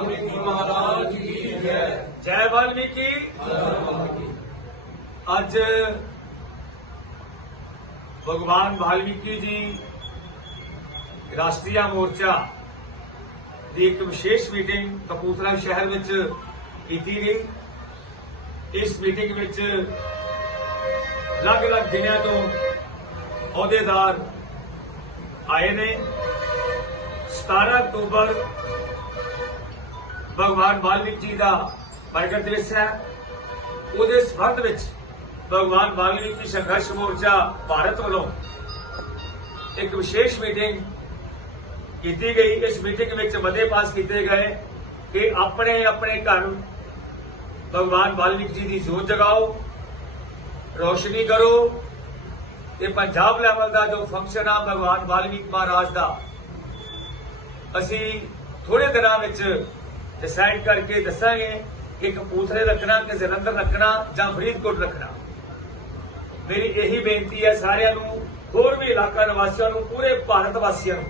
ਵਾਲਮੀਕੀ ਮਹਾਰਾਜ ਕੀ ਜੈ ਜੈ ਵਾਲਮੀਕੀ। ਅੱਜ ਭਗਵਾਨ ਵਾਲਮੀਕੀ ਜੀ ਰਾਸ਼ਟਰੀਆ ਮੋਰਚਾ ਦੀ ਇੱਕ ਵਿਸ਼ੇਸ਼ ਮੀਟਿੰਗ ਕਪੂਰਥਲਾ ਸ਼ਹਿਰ ਵਿੱਚ ਕੀਤੀ ਗਈ। ਇਸ ਮੀਟਿੰਗ ਵਿੱਚ ਅਲੱਗ-ਅਲੱਗ ਜ਼ਿਲ੍ਹਿਆਂ ਤੋਂ ਅਹੁਦੇਦਾਰ ਆਏ ਨੇ। 17 ਅਕਤੂਬਰ ਭਗਵਾਨ ਵਾਲਮੀਕ ਜੀ ਦਾ ਪ੍ਰਗਟ ਦਿਵਸ ਹੈ। ਉਹਦੇ ਸੰਬੰਧ ਵਿੱਚ ਭਗਵਾਨ ਵਾਲਮੀਕੀ ਸੰਘਰਸ਼ ਮੋਰਚਾ ਭਾਰਤ ਵੱਲੋਂ ਇੱਕ ਵਿਸ਼ੇਸ਼ ਮੀਟਿੰਗ ਕੀਤੀ ਗਈ। ਇਸ ਮੀਟਿੰਗ ਵਿੱਚ ਮਤੇ ਪਾਸ ਕੀਤੇ ਗਏ ਕਿ ਆਪਣੇ ਆਪਣੇ ਘਰ ਭਗਵਾਨ ਵਾਲਮੀਕ ਜੀ ਦੀ ਜੋਤ ਜਗਾਓ, ਰੋਸ਼ਨੀ ਕਰੋ ਤੇ ਪੰਜਾਬ ਲੈਵਲ ਦਾ ਜੋ ਫੰਕਸ਼ਨ ਆ ਭਗਵਾਨ ਵਾਲਮੀਕ ਮਹਾਰਾਜ ਦਾ, ਅਸੀਂ ਥੋੜੇ ਦਿਨਾਂ ਵਿੱਚ ਡਿਸਾਈਡ ਕਰਕੇ ਦੱਸਾਂਗੇ ਕਿ ਕਪੂਰਥਲੇ ਰੱਖਣਾ ਕਿ ਜਲੰਧਰ ਰੱਖਣਾ ਜਾਂ ਫਰੀਦਕੋਟ ਰੱਖਣਾ। ਮੇਰੀ ਇਹੀ ਬੇਨਤੀ ਹੈ ਸਾਰਿਆਂ ਨੂੰ, ਹੋਰ ਵੀ ਇਲਾਕਾ ਨਿਵਾਸੀਆਂ ਨੂੰ, ਪੂਰੇ ਭਾਰਤ ਵਾਸੀਆਂ ਨੂੰ।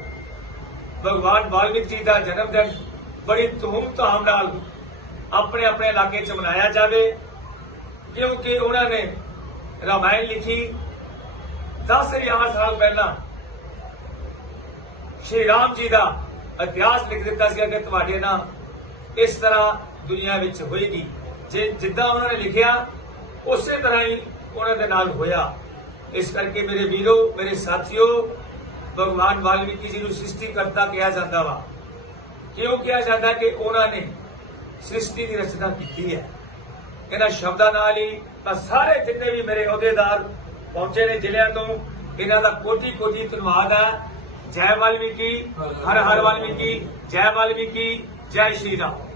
ਭਗਵਾਨ ਵਾਲਮੀਕ ਜੀ ਦਾ ਜਨਮ ਦਿਨ ਬੜੀ ਧੂਮ-ਧਾਮ ਨਾਲ ਆਪਣੇ ਆਪਣੇ ਇਲਾਕੇ 'ਚ ਮਨਾਇਆ ਜਾਵੇ, ਕਿਉਂਕਿ ਉਹਨਾਂ ਨੇ ਰਾਮਾਇਣ ਲਿਖੀ। 10000 ਸਾਲ ਪਹਿਲਾਂ ਸ਼੍ਰੀ ਰਾਮ ਜੀ ਦਾ ਇਤਿਹਾਸ ਲਿਖ ਦਿੱਤਾ ਸੀ ਕਿ ਤੁਹਾਡੇ ਨਾਲ ਇਸ ਤਰ੍ਹਾਂ ਦੁਨੀਆ ਵਿੱਚ ਹੋਏਗੀ। ਜੇ ਜਿੱਦਾਂ ਉਹਨਾਂ ਨੇ ਲਿਖਿਆ, ਉਸੇ ਤਰ੍ਹਾਂ ਹੀ ਉਹਨਾਂ ਦੇ ਨਾਲ ਹੋਇਆ। ਇਸ ਕਰਕੇ ਮੇਰੇ ਵੀਰੋ, ਮੇਰੇ ਸਾਥੀਓ, ਭਗਵਾਨ ਵਾਲਮੀਕੀ ਜੀ ਨੂੰ ਸ੍ਰਿਸ਼ਟੀ ਕਰਤਾ ਕਿਹਾ ਜਾਂਦਾ ਵਾ। ਕਿਉਂ ਕਿਹਾ ਜਾਂਦਾ ਕਿ ਉਹਨਾਂ ਨੇ ਸ੍ਰਿਸ਼ਟੀ ਦੀ ਰਚਨਾ ਕੀਤੀ ਹੈ। ਇਹਨਾਂ ਸ਼ਬਦਾਂ ਨਾਲ ਹੀ ਤਾਂ ਸਾਰੇ ਜਿੰਨੇ ਵੀ ਮੇਰੇ ਅਹੁਦੇਦਾਰ ਪਹੁੰਚੇ ਨੇ ਜ਼ਿਲ੍ਹਿਆਂ ਤੋਂ, ਇਹਨਾਂ ਦਾ ਕੋਟੀ ਕੋਟੀ ਧੰਨਵਾਦ ਹੈ। ਜੈ ਵਾਲਮੀਕੀ, ਹਰ ਹਰ ਵਾਲਮੀਕੀ, ਜੈ ਵਾਲਮੀਕੀ। ਜੈ ਸ਼੍ਰੀ ਰਾਮ